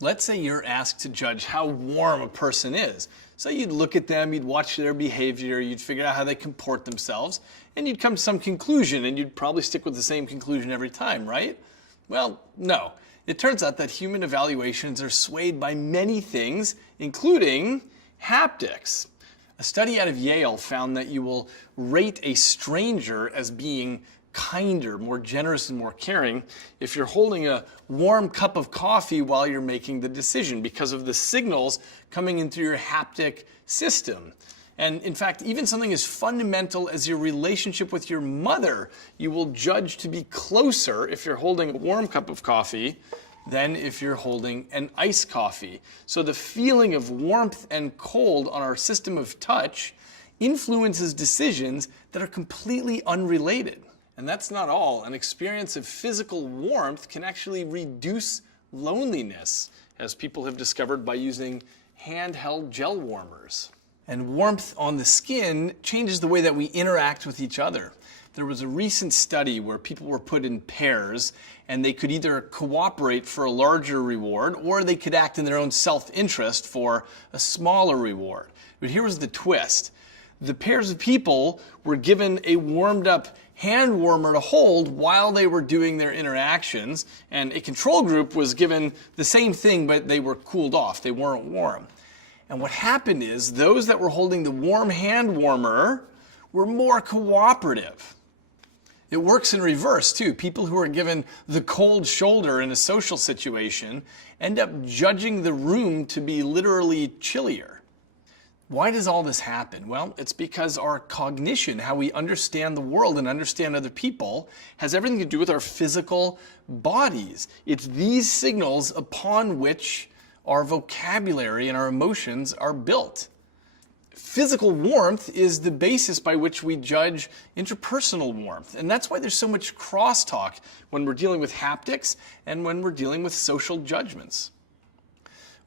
Let's say you're asked to judge how warm a person is. So you'd look at them, you'd watch their behavior, you'd figure out how they comport themselves, and you'd come to some conclusion, and you'd probably stick with the same conclusion every time, right? Well, no. It turns out that human evaluations are swayed by many things, including haptics. A study out of Yale found that you will rate a stranger as being kinder, more generous, and more caring if you're holding a warm cup of coffee while you're making the decision because of the signals coming in through your haptic system. And in fact, even something as fundamental as your relationship with your mother, you will judge to be closer if you're holding a warm cup of coffee than if you're holding an iced coffee. So the feeling of warmth and cold on our system of touch influences decisions that are completely unrelated. And that's not all. An experience of physical warmth can actually reduce loneliness, as people have discovered by using handheld gel warmers. And warmth on the skin changes the way that we interact with each other. There was a recent study where people were put in pairs and they could either cooperate for a larger reward or they could act in their own self-interest for a smaller reward. But here was the twist. The pairs of people were given a warmed up hand warmer to hold while they were doing their interactions, and a control group was given the same thing, but they were cooled off. They weren't warm. And what happened is those that were holding the warm hand warmer were more cooperative. It works in reverse too. People who are given the cold shoulder in a social situation end up judging the room to be literally chillier. Why does all this happen? Well, it's because our cognition, how we understand the world and understand other people, has everything to do with our physical bodies. It's these signals upon which our vocabulary and our emotions are built. Physical warmth is the basis by which we judge interpersonal warmth. And that's why there's so much crosstalk when we're dealing with haptics and when we're dealing with social judgments.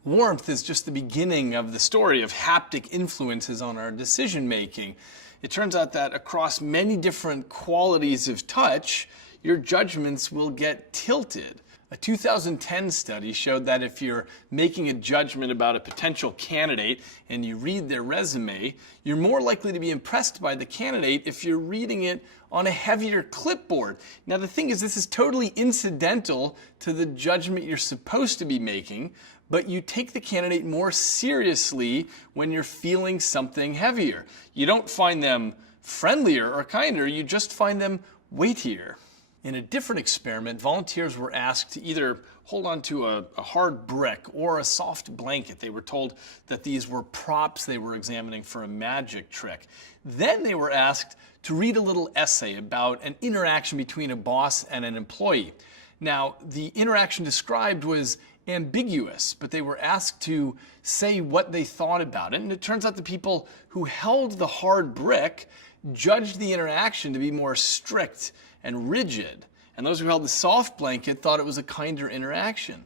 Warmth is just the beginning of the story of haptic influences on our decision making. It turns out that across many different qualities of touch, your judgments will get tilted. A 2010 study showed that if you're making a judgment about a potential candidate and you read their resume, you're more likely to be impressed by the candidate if you're reading it on a heavier clipboard. Now the thing is, this is totally incidental to the judgment you're supposed to be making, but you take the candidate more seriously when you're feeling something heavier. You don't find them friendlier or kinder, you just find them weightier. In a different experiment, volunteers were asked to either hold on to a hard brick or a soft blanket. They were told that these were props they were examining for a magic trick. Then they were asked to read a little essay about an interaction between a boss and an employee. Now, the interaction described was ambiguous, but they were asked to say what they thought about it. And it turns out the people who held the hard brick judged the interaction to be more strict and rigid, and those who held the soft blanket thought it was a kinder interaction.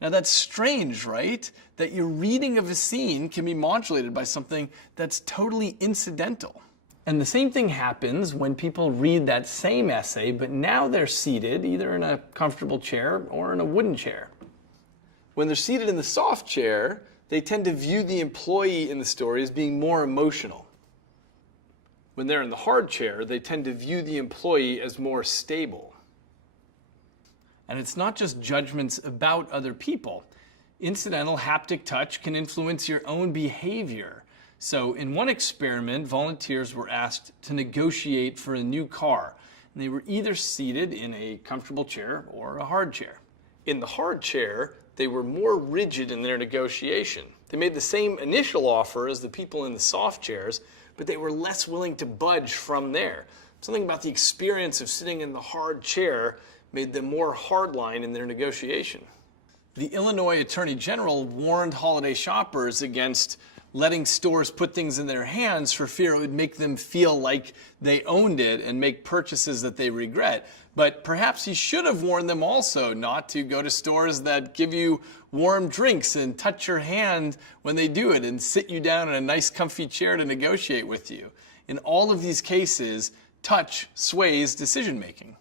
Now that's strange, right? That your reading of a scene can be modulated by something that's totally incidental. And the same thing happens when people read that same essay, but now they're seated either in a comfortable chair or in a wooden chair. When they're seated in the soft chair, they tend to view the employee in the story as being more emotional. When they're in the hard chair, they tend to view the employee as more stable. And it's not just judgments about other people. Incidental haptic touch can influence your own behavior. So in one experiment, volunteers were asked to negotiate for a new car. And they were either seated in a comfortable chair or a hard chair. In the hard chair, they were more rigid in their negotiation. They made the same initial offer as the people in the soft chairs, but they were less willing to budge from there. Something about the experience of sitting in the hard chair made them more hardline in their negotiation. The Illinois Attorney General warned holiday shoppers against letting stores put things in their hands for fear it would make them feel like they owned it and make purchases that they regret. But perhaps he should have warned them also not to go to stores that give you warm drinks and touch your hand when they do it and sit you down in a nice comfy chair to negotiate with you. In all of these cases, touch sways decision making.